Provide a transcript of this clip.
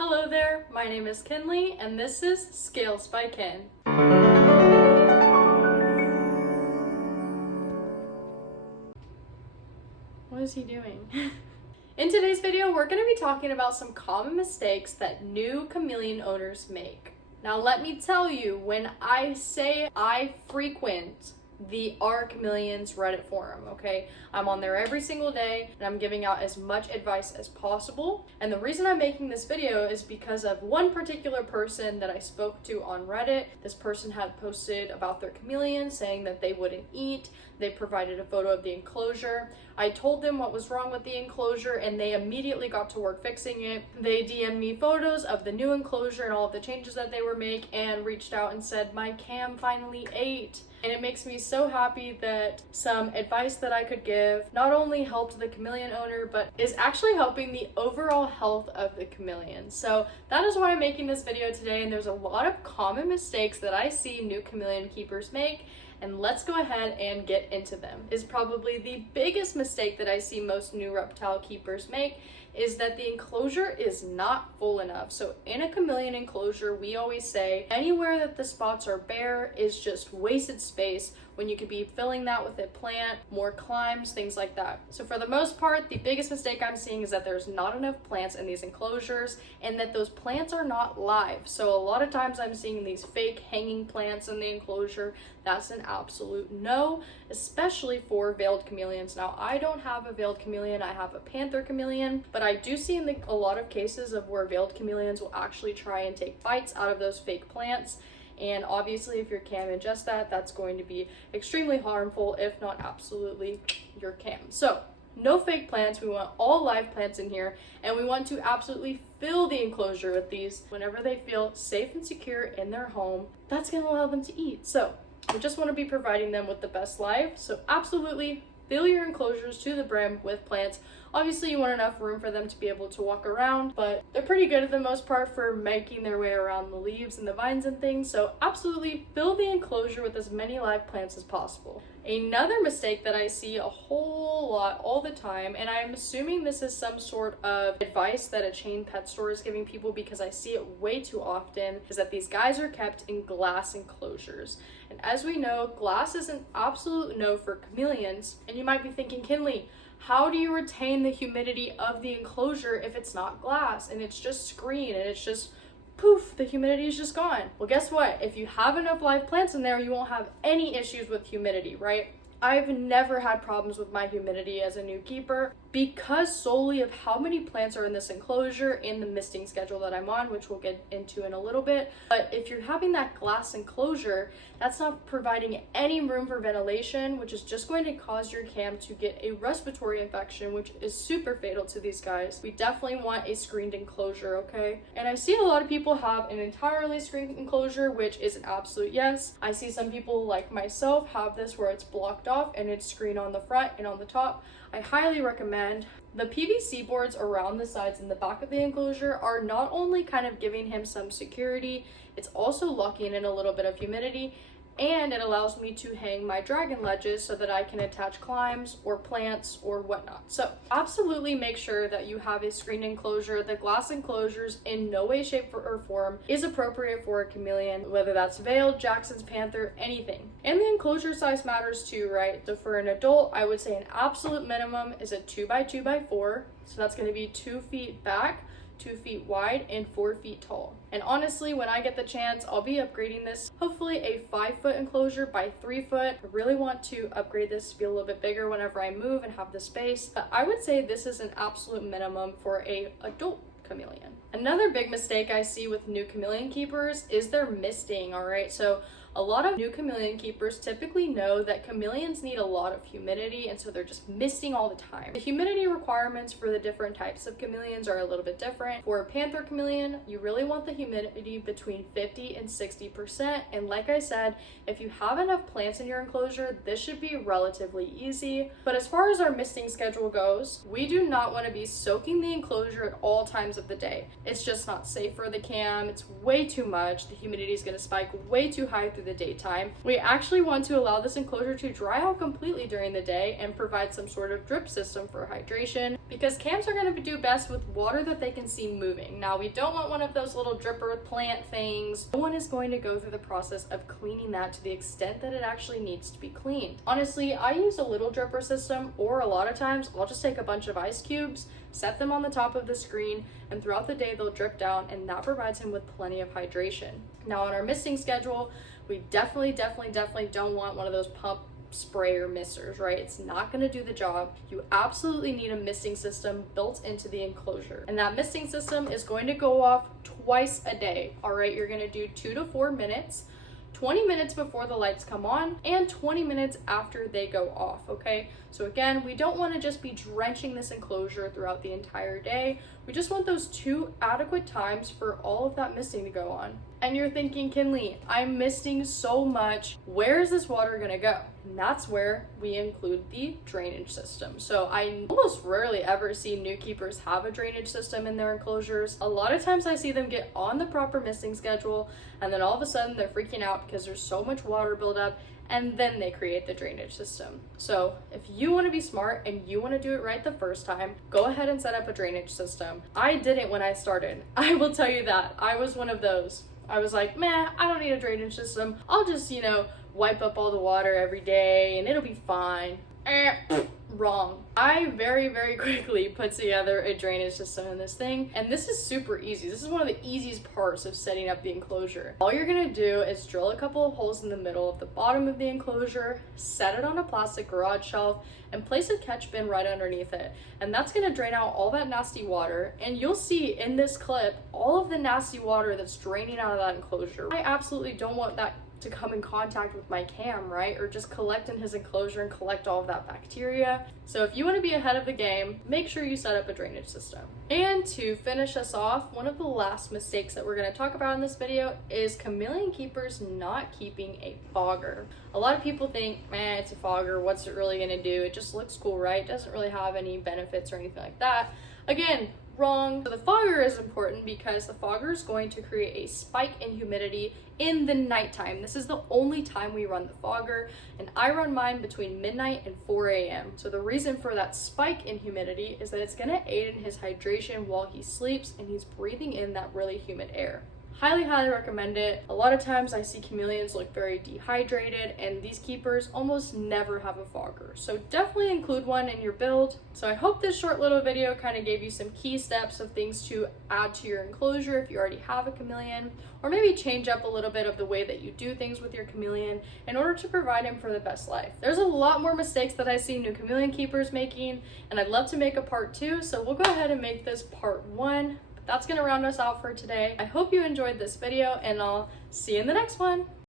Hello there, my name is Kinley, and this is Scales by Kin. What is he doing? In today's video, we're going to be talking about some common mistakes that new chameleon owners make. Now let me tell you, when I say I frequent the Our Chameleons Reddit forum, okay? I'm on there every single day and I'm giving out as much advice as possible. And the reason I'm making this video is because of one particular person that I spoke to on Reddit. This person had posted about their chameleon saying that they wouldn't eat. They provided a photo of the enclosure. I told them what was wrong with the enclosure and they immediately got to work fixing it. They DM'd me photos of the new enclosure and all of the changes that they were making and reached out and said, my cam finally ate. And it makes me so happy that some advice that I could give not only helped the chameleon owner, but is actually helping the overall health of the chameleon. So that is why I'm making this video today, and there's a lot of common mistakes that I see new chameleon keepers make, and let's go ahead and get into them. Is probably the biggest mistake that I see most new reptile keepers make is that the enclosure is not full enough. So in a chameleon enclosure, we always say anywhere that the spots are bare is just wasted space when you could be filling that with a plant, more climbs, things like that. So for the most part, the biggest mistake I'm seeing is that there's not enough plants in these enclosures and that those plants are not live. So a lot of times I'm seeing these fake hanging plants in the enclosure. That's an absolute no, especially for veiled chameleons. Now, I don't have a veiled chameleon, I have a panther chameleon, but I do see in a lot of cases of where veiled chameleons will actually try and take bites out of those fake plants. And obviously, if your cam ingests that, that's going to be extremely harmful, if not absolutely your cam. So no fake plants, we want all live plants in here, and we want to absolutely fill the enclosure with these whenever they feel safe and secure in their home. That's going to allow them to eat. So we just want to be providing them with the best life. So absolutely fill your enclosures to the brim with plants. Obviously, you want enough room for them to be able to walk around, but they're pretty good at the most part for making their way around the leaves and the vines and things. So absolutely fill the enclosure with as many live plants as possible. Another mistake that I see a whole lot all the time, and I'm assuming this is some sort of advice that a chain pet store is giving people because I see it way too often, is that these guys are kept in glass enclosures. And as we know, glass is an absolute no for chameleons. And you might be thinking, Kinley, how do you retain the humidity of the enclosure if it's not glass and it's just screen and it's just poof, the humidity is just gone? Well, guess what? If you have enough live plants in there, you won't have any issues with humidity, right? I've never had problems with my humidity as a new keeper because solely of how many plants are in this enclosure in the misting schedule that I'm on, which we'll get into in a little bit. But if you're having that glass enclosure, that's not providing any room for ventilation, which is just going to cause your cam to get a respiratory infection, which is super fatal to these guys. We definitely want a screened enclosure, okay? And I see a lot of people have an entirely screened enclosure, which is an absolute yes. I see some people like myself have this where it's blocked off and it's screened on the front and on the top. I highly recommend. The PVC boards around the sides and the back of the enclosure are not only kind of giving him some security, it's also locking in a little bit of humidity, and it allows me to hang my dragon ledges so that I can attach climbs or plants or whatnot. So absolutely make sure that you have a screened enclosure. The glass enclosures in no way, shape, or form is appropriate for a chameleon, whether that's veiled, Jackson's panther, anything. And the enclosure size matters too, right? So for an adult, I would say an absolute minimum is a 2x2x4. So that's going to be 2 feet back, 2 feet wide, and 4 feet tall. And honestly, when I get the chance, I'll be upgrading this, hopefully a 5-foot enclosure by 3 foot. I really want to upgrade this to be a little bit bigger whenever I move and have the space. But I would say this is an absolute minimum for a adult chameleon. Another big mistake I see with new chameleon keepers is their misting, all right? So a lot of new chameleon keepers typically know that chameleons need a lot of humidity, and so they're just misting all the time. The humidity requirements for the different types of chameleons are a little bit different. For a panther chameleon, you really want the humidity between 50 and 60%. And like I said, if you have enough plants in your enclosure, this should be relatively easy. But as far as our misting schedule goes, we do not want to be soaking the enclosure at all times of the day. It's just not safe for the cam. It's way too much. The humidity is going to spike way too high through the daytime. We actually want to allow this enclosure to dry out completely during the day and provide some sort of drip system for hydration. because cams are going to do best with water that they can see moving. Now, we don't want one of those little dripper plant things. No one is going to go through the process of cleaning that to the extent that it actually needs to be cleaned. Honestly, I use a little dripper system, or a lot of times I'll just take a bunch of ice cubes, set them on the top of the screen, and throughout the day they'll drip down, and that provides him with plenty of hydration. Now, on our misting schedule, we definitely don't want one of those pump sprayer misters, right? It's not going to do the job. You absolutely need a misting system built into the enclosure, and that misting system is going to go off twice a day. All right, you're going to do 2 to 4 minutes, 20 minutes before the lights come on and 20 minutes after they go off. Okay, so again, we don't want to just be drenching this enclosure throughout the entire day. We just want those 2 adequate times for all of that misting to go on. And you're thinking, Kinley, I'm misting so much, where is this water gonna go? And that's where we include the drainage system. So I almost rarely ever see new keepers have a drainage system in their enclosures. A lot of times I see them get on the proper misting schedule, and then all of a sudden they're freaking out because there's so much water buildup, and then they create the drainage system. So if you want to be smart and you want to do it right the first time, go ahead and set up a drainage system. I didn't when I started. I will tell you that. I was one of those. I was like, meh, I don't need a drainage system. I'll just, wipe up all the water every day and it'll be fine. Wrong. I very quickly put together a drainage system in this thing, and this is super easy. This is one of the easiest parts of setting up the enclosure. All you're gonna do is drill a couple of holes in the middle of the bottom of the enclosure, set it on a plastic garage shelf, and place a catch bin right underneath it. And that's gonna drain out all that nasty water, and you'll see in this clip all of the nasty water that's draining out of that enclosure. I absolutely don't want that to come in contact with my cam, right? Or just collect in his enclosure and collect all of that bacteria. So if you want to be ahead of the game, make sure you set up a drainage system. And to finish us off, one of the last mistakes that we're going to talk about in this video is chameleon keepers not keeping a fogger. A lot of people think, man, it's a fogger, what's it really going to do? It just looks cool, right? It doesn't really have any benefits or anything like that. Again, wrong. So the fogger is important because the fogger is going to create a spike in humidity in the nighttime. This is the only time we run the fogger, and I run mine between midnight and 4 a.m. So the reason for that spike in humidity is that it's going to aid in his hydration while he sleeps and he's breathing in that really humid air. Highly recommend it. A lot of times I see chameleons look very dehydrated, and these keepers almost never have a fogger. So definitely include one in your build. So I hope this short little video kind of gave you some key steps of things to add to your enclosure if you already have a chameleon, or maybe change up a little bit of the way that you do things with your chameleon in order to provide him for the best life. There's a lot more mistakes that I see new chameleon keepers making, and I'd love to make a part 2, so we'll go ahead and make this part 1. That's gonna round us out for today. I hope you enjoyed this video, and I'll see you in the next one.